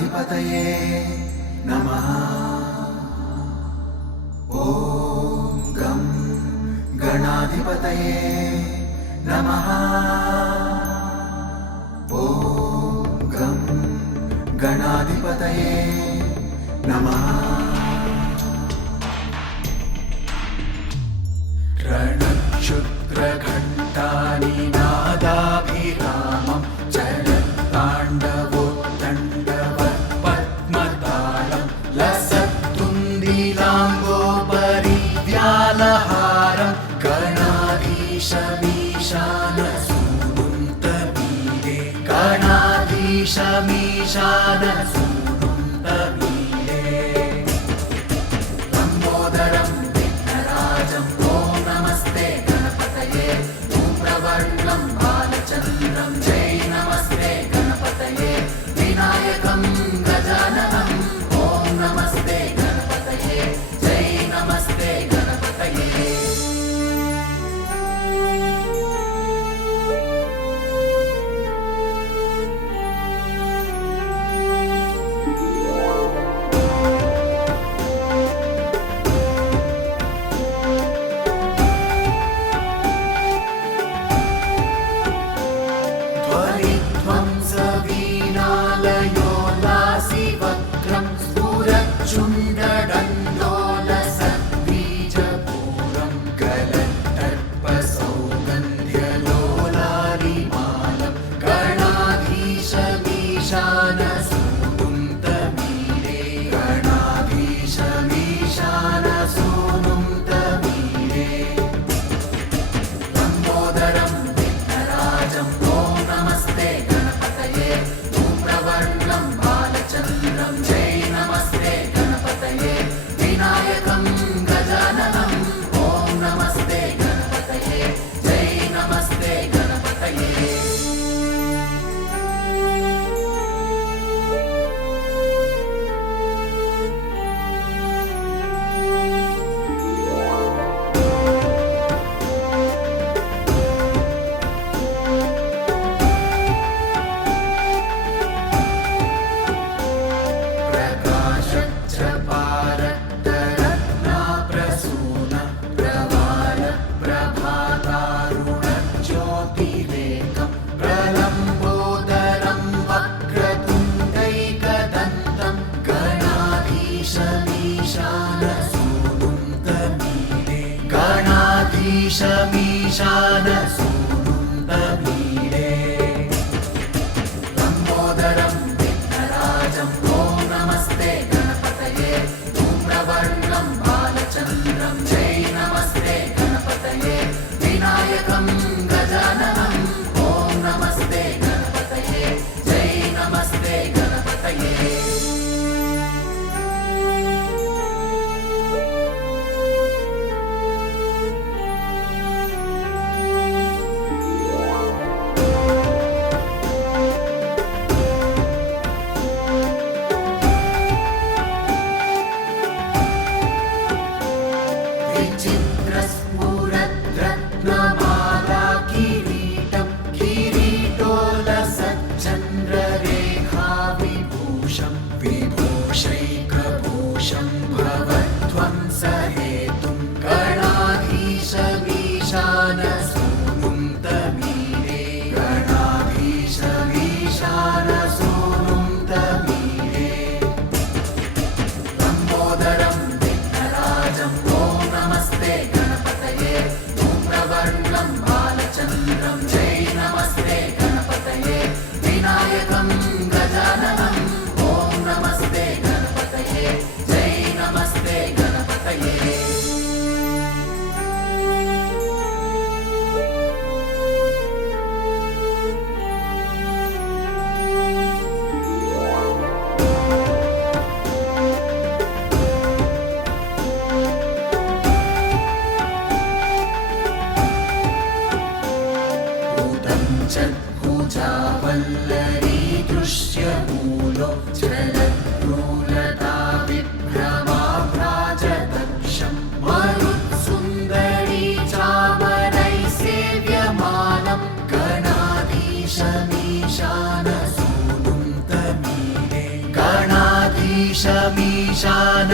गणाधिपतये नमः। ॐ गं गणाधिपतये नमः। ॐ गं गणाधिपतये नमः। रणक्षुद्रघण्टानिनादाभिरामं चलत्ताण्डवोत्तण्डवत्पद्मतालं लसत्तुन्दिलाम्बोपरिव्यालहारं गणाधीशमीशानसूनुन्तमीडे गणाधीशमीशानसूनुन्तमीडे लम्बोदरं विघ्नराजं ॐ नमस्ते गणपतये धूम्रवर्णं बालचन्द्रं जय नमस्ते गणपतये विनायकं गजाननं ॐ नमस्ते गणपतये जय नमस्ते गणपतये। ध्वनिध्वंसवीणालयोल्लासिवक्त्रं स्फुरच्चुण्डदण्डोलसद्बीजपूरं गलत्तर्पसौगन्ध्यलोलालिमालं गणाधीशमीशानसूनुन्तमीडे गणाधीशमीशानसूनुन्तमीडे लम्बोदरं विघ्नराजं ॐ नमस्ते गणपतये धूम्रवर्णं बालचन्द्रं जय नमस्ते गणपतये विनायकं गजाननं ॐ नमस्ते गणपतये जय नमस्ते गणपतये। प्रकाशच्चपारक्तरत्नाप्रसून प्रवाल प्रभातारुणज्योतिरेकं प्रलम्बोदरं वक्रतुण्डैकदन्तं गणाधीशमीशानसूनुन्तमीडे गणाधीशमीशानसूनुन्तमीडे लम्बोदरं विघ्नराजं ॐ नमस्ते गणपतये धूम्रवर्णं बालचन्द्रं जय नमस्ते गणपतये विनायकं गजाननं ॐ नमस्ते गणपतये जय नमस्ते गणपतये। विचित्रस्फुरद्रत्नमाला किरीटं किरीटोलसच्चन्द्ररेखाविभूषं विभूषैकभूषं भवध्वंसहेतुं गणाधीशमीशानसूनुन्तमीडे गणाधीशमीशानसूनुन्तमीडे लम्बोदरं विघ्नराजं ॐ नमस्ते गणपतये धूम्रवर्णं बालचन्द्रं जय नमस्ते गणपतये विनायकं गजाननं ॐ नमस्ते गणपतये जय नमस्ते गणपतये। भुजावल्लरी दृश्यमूलो जलद्रूलता विभ्रमाभ्राजदक्षं मरुत्सुन्दरी चामरैः सेव्यमानं गणाधीशमीशानसूनुन्तमीडे ईशमीशान